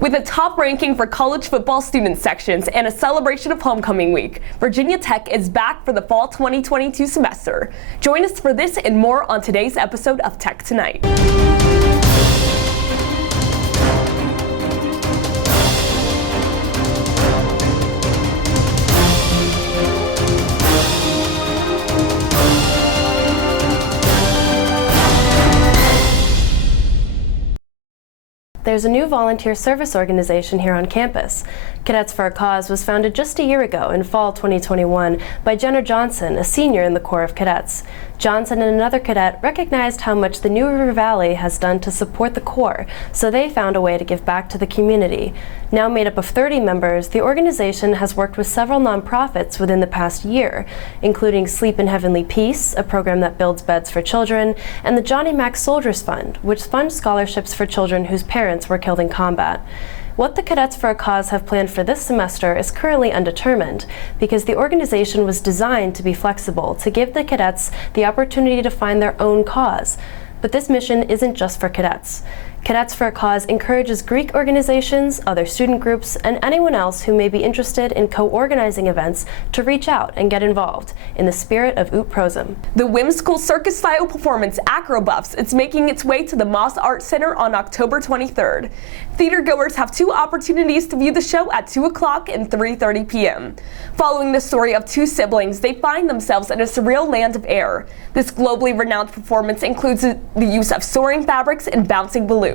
With a top ranking for college football student sections and a celebration of homecoming week, Virginia Tech is back for the fall 2022 semester. Join us for this and more on today's episode of Tech Tonight. There's a new volunteer service organization here on campus. Cadets for a Cause was founded just a year ago in fall 2021 by Jenner Johnson, a senior in the Corps of Cadets. Johnson and another cadet recognized how much the New River Valley has done to support the Corps, so they found a way to give back to the community. Now made up of 30 members, the organization has worked with several nonprofits within the past year, including Sleep in Heavenly Peace, a program that builds beds for children, and the Johnny Mac Soldiers Fund, which funds scholarships for children whose parents were killed in combat. What the Cadets for a Cause have planned for this semester is currently undetermined, because the organization was designed to be flexible, to give the cadets the opportunity to find their own cause. But this mission isn't just for cadets. Cadets for a Cause encourages Greek organizations, other student groups, and anyone else who may be interested in co-organizing events to reach out and get involved in the spirit of Ut Prosum. The whimsical circus-style performance Acrobuffs is making its way to the Moss Art Center on October 23rd. Theater goers have two opportunities to view the show at 2 o'clock and 3:30 p.m. Following the story of two siblings, they find themselves in a surreal land of air. This globally renowned performance includes the use of soaring fabrics and bouncing balloons.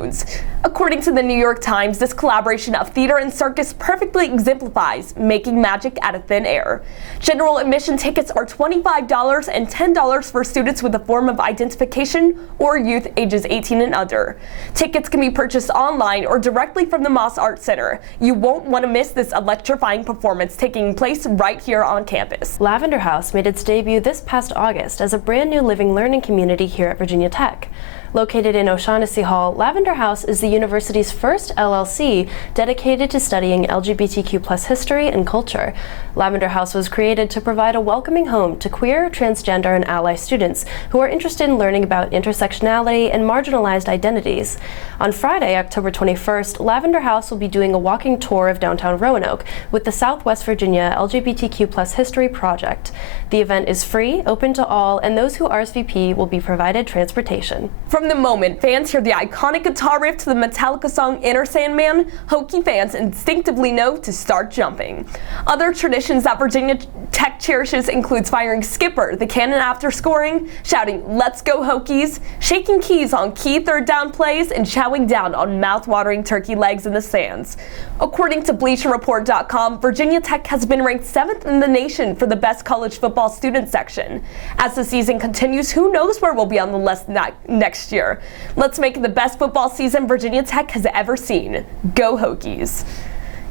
According to the New York Times, this collaboration of theater and circus perfectly exemplifies making magic out of thin air. General admission tickets are $25 and $10 for students with a form of identification or youth ages 18 and under. Tickets can be purchased online or directly from the Moss Art Center. You won't want to miss this electrifying performance taking place right here on campus. Lavender House made its debut this past August as a brand new living learning community here at Virginia Tech. Located in O'Shaughnessy Hall, Lavender House is the university's first LLC dedicated to studying LGBTQ+ history and culture. Lavender House was created to provide a welcoming home to queer, transgender, and ally students who are interested in learning about intersectionality and marginalized identities. On Friday, October 21st, Lavender House will be doing a walking tour of downtown Roanoke with the Southwest Virginia LGBTQ+ History Project. The event is free, open to all, and those who RSVP will be provided transportation. From the moment fans hear the iconic guitar riff to the Metallica song Inner Sandman, Hokie fans instinctively know to start jumping. Other traditions that Virginia Tech cherishes includes firing Skipper, the cannon after scoring, shouting "Let's go Hokies," shaking keys on key third down plays, and chowing down on mouth-watering turkey legs in the stands. According to BleacherReport.com, Virginia Tech has been ranked 7th in the nation for the best college football student section. As the season continues, who knows where we'll be on the list next year. Let's make it the best football season Virginia Tech has ever seen. Go Hokies!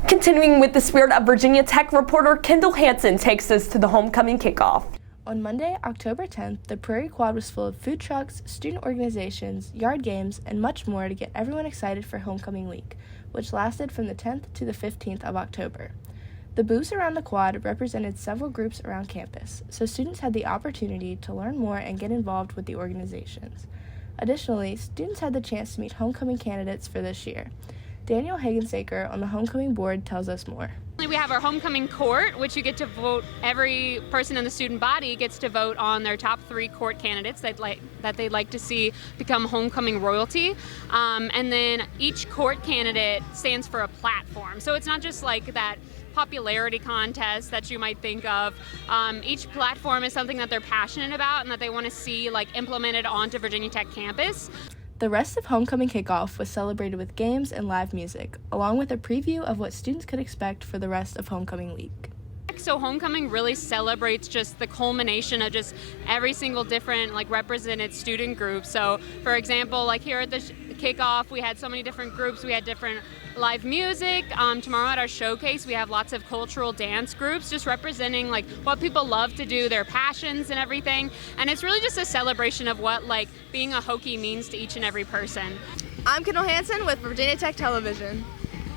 Continuing with the spirit of Virginia Tech, reporter Kendall Hansen takes us to the homecoming kickoff. On Monday, October 10th, the Prairie Quad was full of food trucks, student organizations, yard games, and much more to get everyone excited for homecoming week, which lasted from the 10th to the 15th of October. The booths around the quad represented several groups around campus, so students had the opportunity to learn more and get involved with the organizations. Additionally, students had the chance to meet homecoming candidates for this year. Daniel Hagensaker on the homecoming board tells us more. We have our homecoming court, which you get to vote. Every person in the student body gets to vote on their top 3 court candidates that they'd like to see become homecoming royalty. And then each court candidate stands for a platform. So it's not just like that popularity contest that you might think of. Each platform is something that they're passionate about and that they want to see implemented onto Virginia Tech campus. The rest of homecoming kickoff was celebrated with games and live music, along with a preview of what students could expect for the rest of homecoming week. So homecoming really celebrates just the culmination of just every single different represented student group. So for example, here at the kickoff, we had so many different groups. We had different live music. Tomorrow at our showcase, we have lots of cultural dance groups just representing what people love to do, their passions and everything. And it's really just a celebration of what being a Hokie means to each and every person. I'm Kendall Hansen with Virginia Tech Television.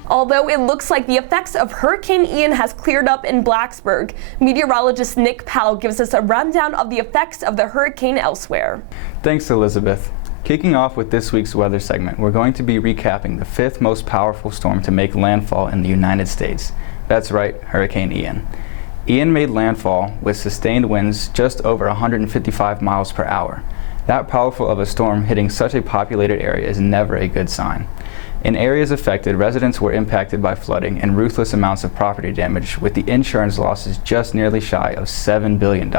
Although it looks like the effects of Hurricane Ian has cleared up in Blacksburg, meteorologist Nick Powell gives us a rundown of the effects of the hurricane elsewhere. Thanks, Elizabeth. Kicking off with this week's weather segment, we're going to be recapping the 5th most powerful storm to make landfall in the United States. That's right, Hurricane Ian. Ian made landfall with sustained winds just over 155 miles per hour. That powerful of a storm hitting such a populated area is never a good sign. In areas affected, residents were impacted by flooding and ruthless amounts of property damage, with the insurance losses just nearly shy of $7 billion.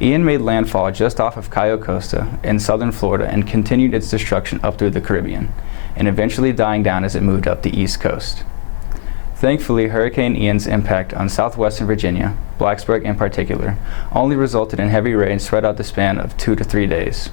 Ian made landfall just off of Cayo Costa in southern Florida and continued its destruction up through the Caribbean, and eventually dying down as it moved up the East Coast. Thankfully, Hurricane Ian's impact on southwestern Virginia, Blacksburg in particular, only resulted in heavy rain spread out the span of 2 to 3 days.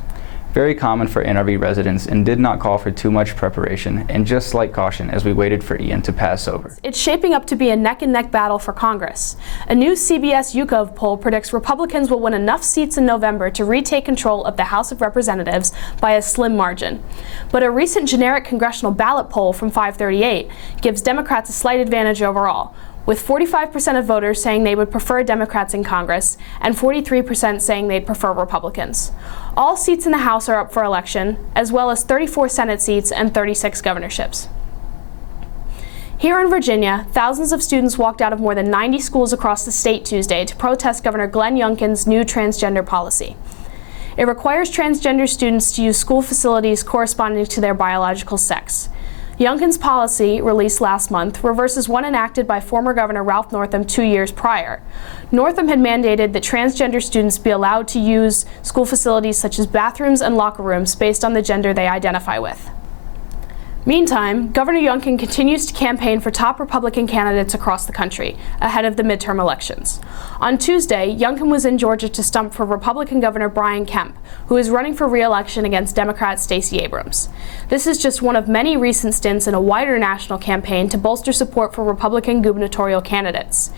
Very common for NRV residents and did not call for too much preparation and just slight caution as we waited for Ian to pass over. It's shaping up to be a neck-and-neck battle for Congress. A new CBS YouGov poll predicts Republicans will win enough seats in November to retake control of the House of Representatives by a slim margin. But a recent generic congressional ballot poll from 538 gives Democrats a slight advantage overall, with 45% of voters saying they would prefer Democrats in Congress and 43% saying they'd prefer Republicans. All seats in the House are up for election, as well as 34 Senate seats and 36 governorships. Here in Virginia, thousands of students walked out of more than 90 schools across the state Tuesday to protest Governor Glenn Youngkin's new transgender policy. It requires transgender students to use school facilities corresponding to their biological sex. Youngkin's policy, released last month, reverses one enacted by former Governor Ralph Northam 2 years prior. Northam had mandated that transgender students be allowed to use school facilities such as bathrooms and locker rooms based on the gender they identify with. Meantime, Governor Youngkin continues to campaign for top Republican candidates across the country, ahead of the midterm elections. On Tuesday, Youngkin was in Georgia to stump for Republican Governor Brian Kemp, who is running for re-election against Democrat Stacey Abrams. This is just one of many recent stints in a wider national campaign to bolster support for Republican gubernatorial candidates.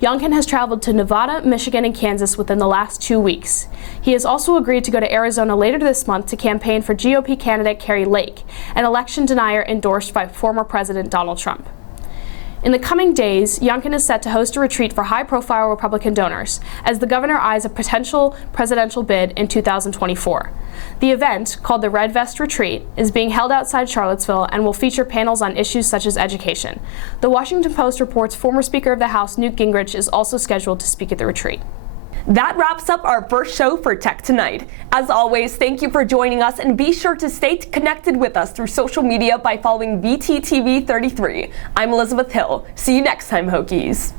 Youngkin has traveled to Nevada, Michigan, and Kansas within the last 2 weeks. He has also agreed to go to Arizona later this month to campaign for GOP candidate Carrie Lake, an election denier endorsed by former President Donald Trump. In the coming days, Youngkin is set to host a retreat for high-profile Republican donors, as the governor eyes a potential presidential bid in 2024. The event, called the Red Vest Retreat, is being held outside Charlottesville and will feature panels on issues such as education. The Washington Post reports former Speaker of the House Newt Gingrich is also scheduled to speak at the retreat. That wraps up our first show for Tech Tonight. As always, thank you for joining us, and be sure to stay connected with us through social media by following VTTV33. I'm Elizabeth Hill. See you next time, Hokies.